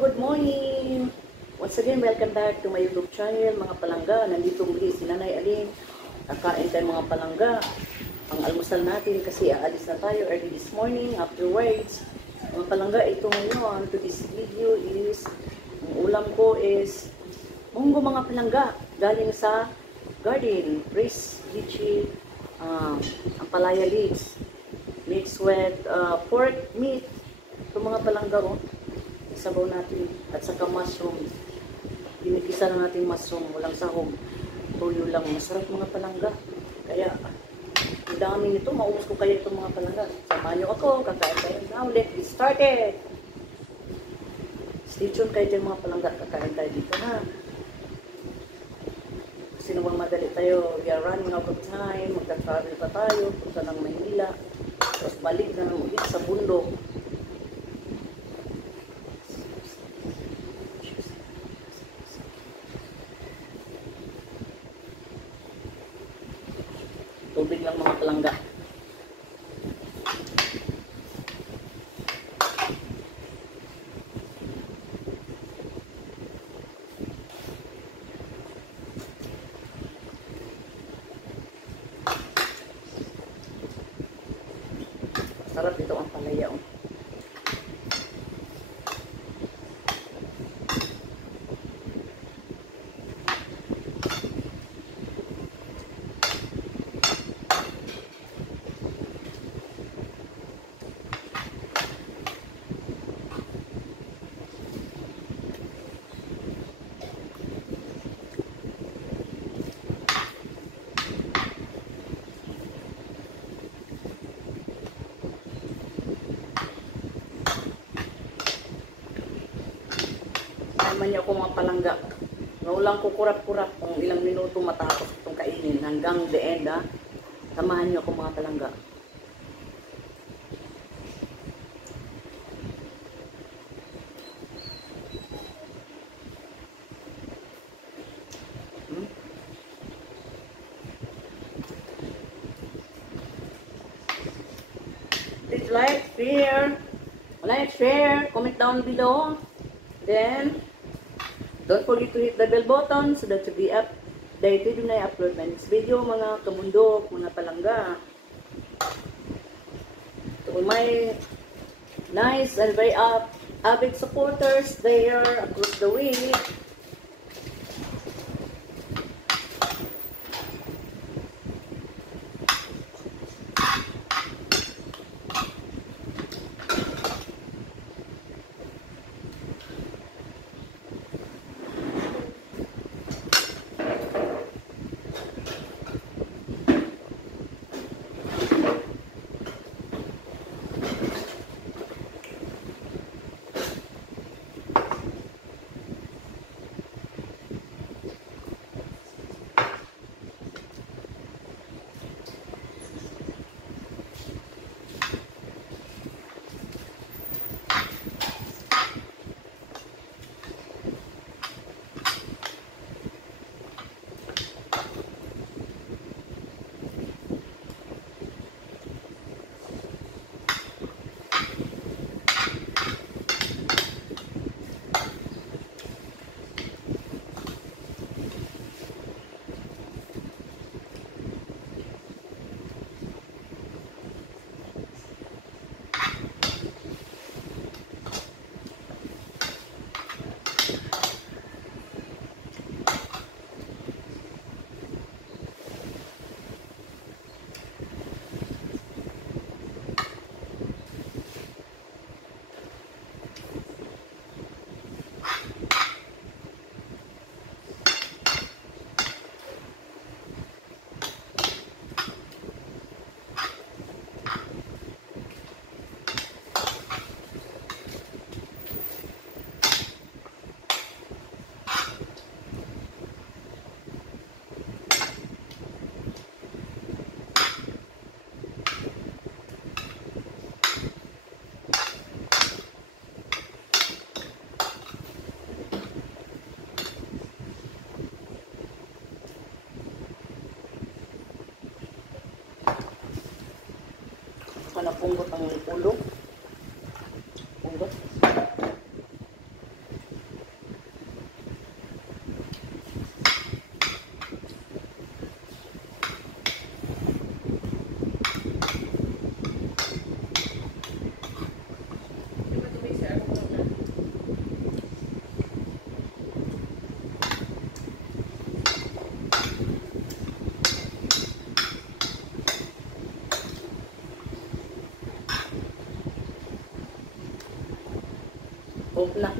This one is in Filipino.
good morning! Once again, welcome back to my YouTube channel, mga palangga. Nandito muli si Nanay Aling. Kakain tayo mga palangga. Ang almusal natin kasi aalis na tayo early this morning, afterwards. Mga palangga, ito ngayon, to this video is, ang ulam ko is, munggo mga palangga, galing sa garden, fresh lychee, ampalaya leaves, mixed with pork meat. Ito mga palangga, oh. Sabaw natin at saka mushroom. Pinigisa na natin mushroom, walang sahog, tuyo lang. Masarap mga palangga. Kaya ang dami nito, maubos ko kaya itong mga palangga. Samahan nyo ako, kakain tayo. Now let's get started. Stay tuned kayo dyan mga palangga, kakain tayo dito ha. Kasi naman madali tayo, we are running out of time, magta-travel pa tayo, punta ng Maynila, tapos balik na ulit sa bundok. Tubig lang mga palangga. Sarap ito ang palaya. Oh. Naman niyo ako mga palangga. Naulang ko kurap-kurap kung ilang minuto matapos itong kainin hanggang the end ha. Samahan niyo ako mga palangga. Please like, share, comment down below. Then don't forget to hit the bell button so that to be updated when I upload my next video mga kamundok, mga palangga. To my nice and very avid supporters there across the way. Napunggot ang ulo. Punggot. Off na.